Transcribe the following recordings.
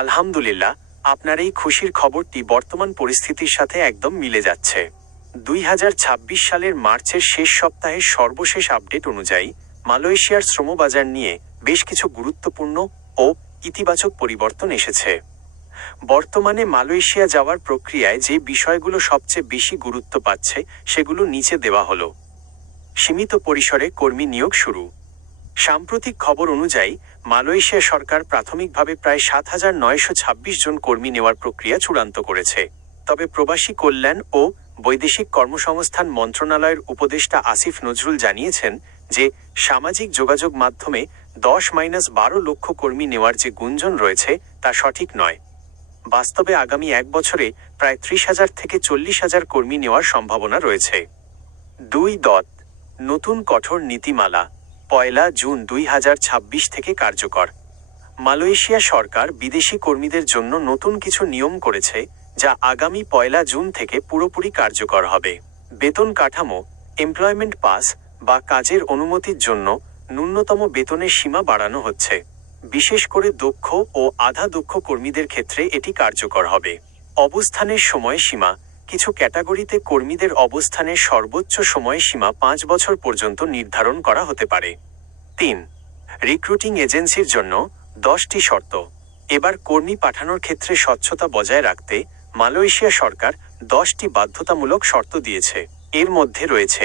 আলহামদুলিল্লাহ, আপনার এই খুশির খবরটি বর্তমান পরিস্থিতির সাথে একদম মিলে যাচ্ছে। 2026 সালের মার্চের শেষ সপ্তাহের সর্বশেষ আপডেট অনুযায়ী মালয়েশিয়ার শ্রমবাজার নিয়ে বেশ কিছু গুরুত্বপূর্ণ ও ইতিবাচক পরিবর্তন এসেছে। বর্তমানে মালয়েশিয়া যাওয়ার প্রক্রিয়ায় যে বিষয়গুলো সবচেয়ে বেশি গুরুত্ব পাচ্ছে সেগুলো নিচে দেওয়া হলো। সীমিত পরিসরে কর্মী নিয়োগ শুরু। সাম্প্রতিক খবর অনুযায়ী মালয়েশিয়া সরকার প্রাথমিকভাবে প্রায় 7,926 জন কর্মী নেওয়ার প্রক্রিয়া চূড়ান্ত করেছে। তবে প্রবাসী কল্যাণ ও বৈদেশিক কর্মসংস্থান মন্ত্রণালয়ের উপদেষ্টা আসিফ নজরুল জানিয়েছেন যে সামাজিক যোগাযোগ মাধ্যমে 10-12 লক্ষ কর্মী নেওয়ার যে গুঞ্জন রয়েছে তা সঠিক নয়। বাস্তবে আগামী এক বছরে প্রায় 30,000 থেকে 40,000 কর্মী নেওয়ার সম্ভাবনা রয়েছে। 2. নতুন কঠোর নীতিমালা 1 জুন 2026 থেকে কার্যকর। মালয়েশিয়া সরকার বিদেশি কর্মীদের জন্য নতুন কিছু নিয়ম করেছে যা আগামী 1 জুন থেকে পুরোপুরি কার্যকর হবে। বেতন কাঠামো, এমপ্লয়মেন্ট পাস বা কাজের অনুমতির জন্য ন্যূনতম বেতনের সীমা বাড়ানো হচ্ছে। বিশেষ করে দক্ষ ও আধা দক্ষ কর্মীদের ক্ষেত্রে এটি কার্যকর হবে। অবস্থানের সময়সীমা, কিছু ক্যাটাগরিতে কর্মীদের অবস্থানের সর্বোচ্চ সময়সীমা 5 বছর পর্যন্ত নির্ধারণ করা হতে পারে। 3. রিক্রুটিং এজেন্সির জন্য 10টি শর্ত। এবার কর্মী পাঠানোর ক্ষেত্রে স্বচ্ছতা বজায় রাখতে মালয়েশিয়া সরকার 10টি বাধ্যতামূলক শর্ত দিয়েছে। এর মধ্যে রয়েছে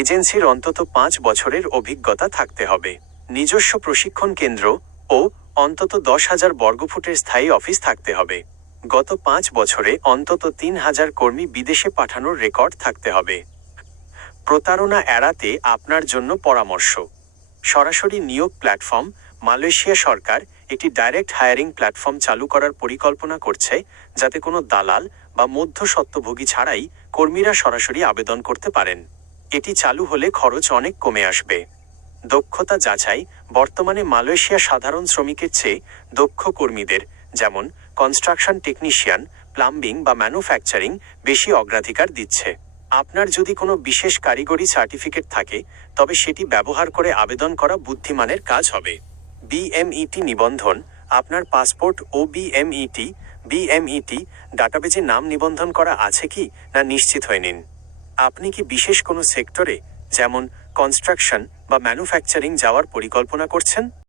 এজেন্সির অন্তত 5 বছরের অভিজ্ঞতা থাকতে হবে, নিজস্ব প্রশিক্ষণ কেন্দ্র ও অন্তত 10,000 বর্গফুটের স্থায়ী অফিস থাকতে হবে, গত 5 বছরে অন্তত 3,000 কর্মী বিদেশে পাঠানোর রেকর্ড থাকতে হবে। প্রতারণা এড়াতে আপনার জন্য পরামর্শ। সরাসরি নিয়োগ প্ল্যাটফর্ম। মালয়েশিয়া সরকার একটি ডাইরেক্ট হায়ারিং প্ল্যাটফর্ম চালু করার পরিকল্পনা করছে যাতে কোনো দালাল বা মধ্যস্বত্বভোগী ছাড়াই কর্মীরা সরাসরি আবেদন করতে পারেন। এটি চালু হলে খরচ অনেক কমে আসবে। দক্ষতা যাচাই। বর্তমানে মালয়েশিয়া সাধারণ শ্রমিকের চেয়ে দক্ষ কর্মীদের, যেমন কনস্ট্রাকশন টেকনিশিয়ান, প্লাম্বিং বা ম্যানুফ্যাকচারিং, বেশি অগ্রাধিকার দিচ্ছে। আপনার যদি কোনো বিশেষ কারিগরি সার্টিফিকেট থাকে তবে সেটি ব্যবহার করে আবেদন করা বুদ্ধিমানের কাজ হবে। বিএমইটি নিবন্ধন। আপনার পাসপোর্ট ও বিএমইটি ডাটাবেজে নাম নিবন্ধন করা আছে কি না নিশ্চিত হয়ে নিন। আপনি কি বিশেষ কোনো সেক্টরে, যেমন কনস্ট্রাকশন বা ম্যানুফ্যাকচারিং যাওয়ার পরিকল্পনা করছেন?